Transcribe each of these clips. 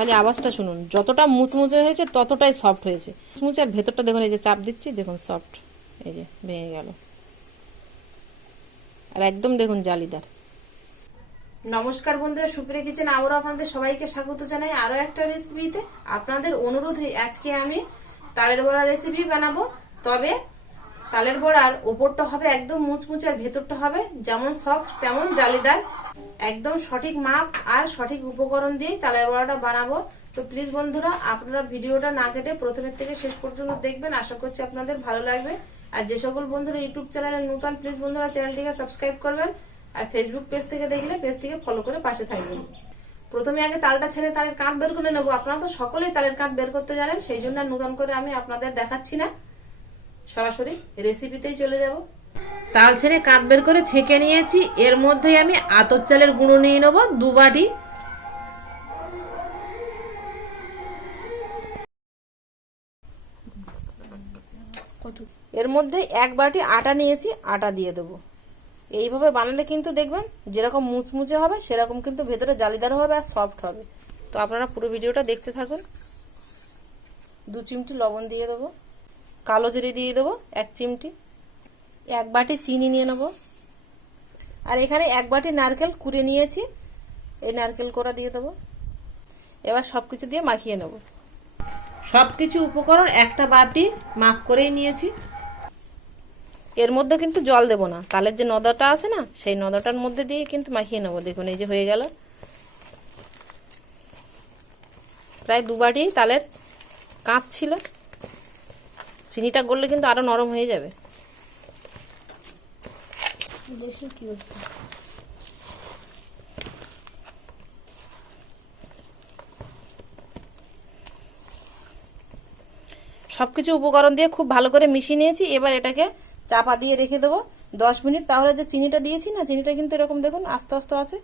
খালি আওয়াজটা শুনুন, যতটা মুচমুচে হয়েছে ততটাই সফট হয়েছে। মুচমুচে আর ভেতরটা দেখুন, এই যে চাপ দিচ্ছি দেখুন সফট, এই যে ভেঙে গেল। আর একদম দেখুন জালিদার। নমস্কার বন্ধুরা, সুপ্রিয়া কিচেন আবারও আপনাদের সবাইকে স্বাগত জানাই আরো একটা রেসিপিতে। আপনাদের অনুরোধে আজকে আমি তালের বড়া রেসিপি বানাবো। তবে তালের বড়ার ওপরটা হবে একদম মুচমুচে আর ভেতরটা হবে যেমন সফট তেমন জালিদার। একদম সঠিক মাপ আর সঠিক উপকরণ দিয়ে তালের বড়াটা বানাবো। তো প্লিজ বন্ধুরা, আপনারা ভিডিওটা না কেটে প্রথমের থেকে শেষ পর্যন্ত দেখবেন, আশা করছি আপনাদের ভালো লাগবে। আর যে সকল বন্ধুরা ইউটিউব চ্যানেলে নতুন, প্লিজ বন্ধুরা চ্যানেলটিকে সাবস্ক্রাইব করবেন। আর ফেসবুক পেজ থেকে দেখলে পেজটিকে ফলো করে পাশে থাকবেন। প্রথমে আগে তালটা ছেড়ে তালের কাঁধ বের করে নেবো। আপনারা তো সকলেই তালের কাঁধ বের করতে জানেন, সেই জন্য নতুন করে আমি আপনাদের দেখাচ্ছি না, সরাসরি রেসিপিতেই চলে যাব। তাল ছেড়ে কাঁধ বের করে ছেঁকে নিয়েছি। এর মধ্যে আমি আতপ চালের গুঁড়ো নিয়ে নেবো 2 বাটি। এর মধ্যে 1 বাটি আটা নিয়েছি, আটা দিয়ে দেবো। এইভাবে বানালে কিন্তু দেখবেন যেরকম মুচমুচে হবে সেরকম কিন্তু ভেতরে জালিদার হবে আর সফট হবে। তো আপনারা পুরো ভিডিওটা দেখতে থাকুন। 2 চিমটি লবণ দিয়ে দেবো, কালো জিরে দিয়ে দেবো 1 চিমটি, 1 বাটি চিনি নিয়ে নেব। আর এখানে 1 বাটি নারকেল কুড়ে নিয়েছি, এই নারকেল কোড়া দিয়ে দেবো। এবার সব কিছু দিয়ে মাখিয়ে নেব। সব কিছু উপকরণ একটা বাটি মাপ করেই নিয়েছি। এর মধ্যে কিন্তু জল দেব না, তালের যে নদাটা আছে না, সেই নদাটার মধ্যে দিয়ে কিন্তু মাখিয়ে নেব। দেখুন এই যে হয়ে গেল। প্রায় 2 বাটি তালের কাঁচ ছিল। চিনিটা গললে কিন্তু আরো নরম হয়ে যাবে। সবকিছু উপকরণ দিয়ে খুব ভালো করে মিশিয়ে নিয়েছি। এবার এটাকে চাপা দিয়ে রেখে দেবো 10 মিনিট। তাহলে যে চিনিটা দিয়েছি না, চিনিটা কিন্তু এরকম দেখুন আস্তে আস্তে আছে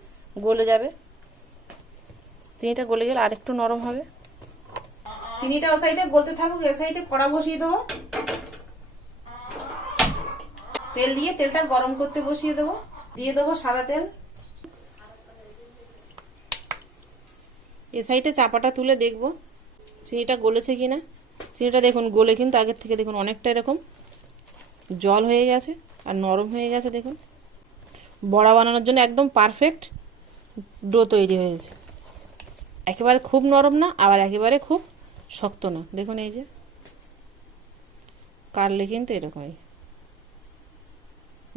গলে যাবে। চিনিটা গলে গেলে আরেকটু নরম হবে। চিনিটা ও সাইডে গলতে থাকুক, এ সাইডে কড়া বসিয়ে দেবো। তেল দিয়ে তেলটা গরম করতে বসিয়ে দেবো। দিয়ে দেবো সাদা তেল। এ সাইডে চাপাটা তুলে দেখবো চিনিটা গলেছে কিনা। চিনিটা দেখুন গলে কিন্তু আগের থেকে দেখুন অনেকটা এরকম জল হয়ে গেছে আর নরম হয়ে গেছে। দেখুন বড়া বানানোর জন্য একদম পারফেক্ট ডো তৈরি হয়েছে। একেবারে খুব নরম না, আবার একেবারে খুব শক্ত না। দেখুন এই যে কাটলে কিন্তু এরকমই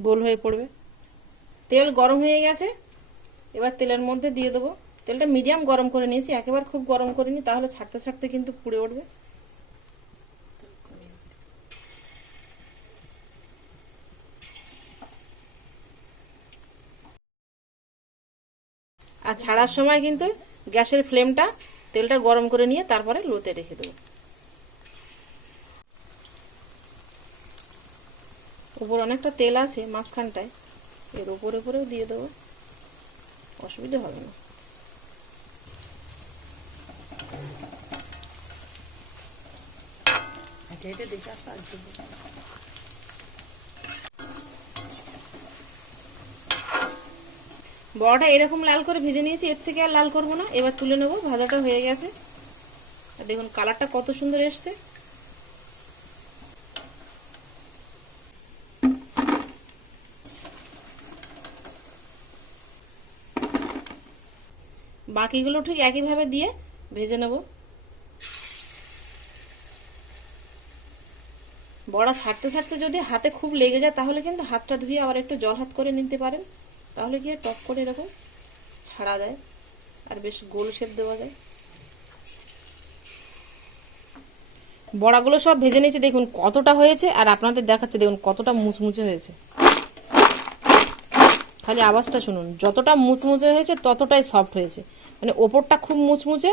গোল হয়ে পড়বে। তেল গরম হয়ে গেছে, এবার তেলের মধ্যে দিয়ে দেবো। তেলটা মিডিয়াম গরম করে নিয়েছি, একেবারে খুব গরম করিনি, তাহলে ছাড়তে ছাড়তে কিন্তু পুড়ে উঠবে। আর ছাড়ার সময় কিন্তু গ্যাসের ফ্লেমটা তেলটা গরম করে নিয়ে তারপরে লোতে রেখে দেবো। উপর অনেকটা তেল আছে মাঝখানটায়, এর উপরে উপরেও দিয়ে দেবো, অসুবিধা হবে না। বড়াটা এরকম লাল করে ভেজে নিয়েছি, এর থেকে আর লাল করবো না। এবার তুলে নেবো, ভাজাটা হয়ে গেছে। আর দেখুন কালারটা কত সুন্দর এসছে। বাকিগুলো ঠিক একইভাবে দিয়ে ভেজে নেব। বড়া ছাড়তে ছাড়তে যদি হাতে খুব লেগে যায় তাহলে কিন্তু হাতটা ধুয়ে আবার একটু জল হাত করে নিতে পারেন, তাহলে কি টপ করে এরকম ছাড়া যায় আর বেশ গোল শেপ দেওয়া যায়। বড়াগুলো সব ভেজে নিয়েছি, দেখুন কতটা হয়েছে, আর আপনাদের দেখাচ্ছে দেখুন কতটা মুচমুচে হয়েছে। খালি আওয়াজটা শুনুন, যতটা মুচমুচে হয়েছে ততটাই সফট হয়েছে। মানে ওপরটা খুব মুচমুচে,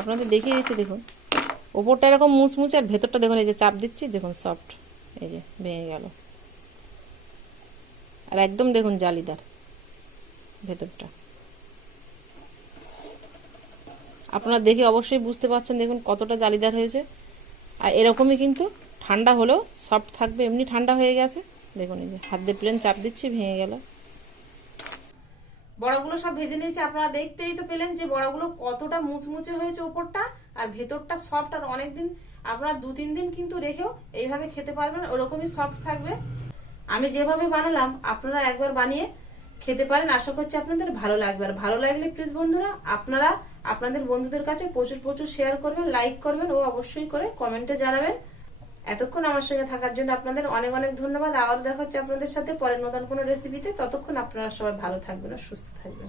আপনাদের দেখিয়ে দিচ্ছি দেখুন ওপরটা এরকম মুচমুচে আর ভেতরটা দেখুন এই যে চাপ দিচ্ছি দেখুন সফট, এই যে ভেঙে গেল। আর একদম দেখুন জালিদার ভেতরটা। আপনারা দেখে অবশ্যই বুঝতে পারছেন দেখুন কতটা জালিদার হয়েছে। আর এরকমই কিন্তু ঠান্ডা হলেও সফট থাকবে। এমনি ঠান্ডা হয়ে গেছে দেখুন, এই যে হাত দিয়ে প্লেন চাপ দিচ্ছি ভেঙে গেল। বড়াগুলো সব ভেজে নিয়েছি, আপনারা দেখতেই তো পেলেন যে বড়াগুলো কতটা মুচমুচে হয়েছে ওপরটা, আর ভেতরটা সফট। আর অনেকদিন আপনারা 2-3 দিন কিন্তু রেখেও এইভাবে খেতে পারবেন, ওরকমই সফট থাকবে। আমি যেভাবে বানালাম আপনারা একবার বানিয়ে খেতে পারেন, আশা করছি আপনাদের ভালো লাগবে। আর ভালো লাগলে প্লিজ বন্ধুরা আপনারা আপনাদের বন্ধুদের কাছে প্রচুর প্রচুর শেয়ার করবেন, লাইক করবেন ও অবশ্যই করে কমেন্টে জানাবেন। এতক্ষণ আমার সঙ্গে থাকার জন্য আপনাদের অনেক অনেক ধন্যবাদ। আবার দেখা হচ্ছে আপনাদের সাথে পরের নতুন কোনো রেসিপিতে। ততক্ষণ আপনারা সবাই ভালো থাকবেন আর সুস্থ থাকবেন।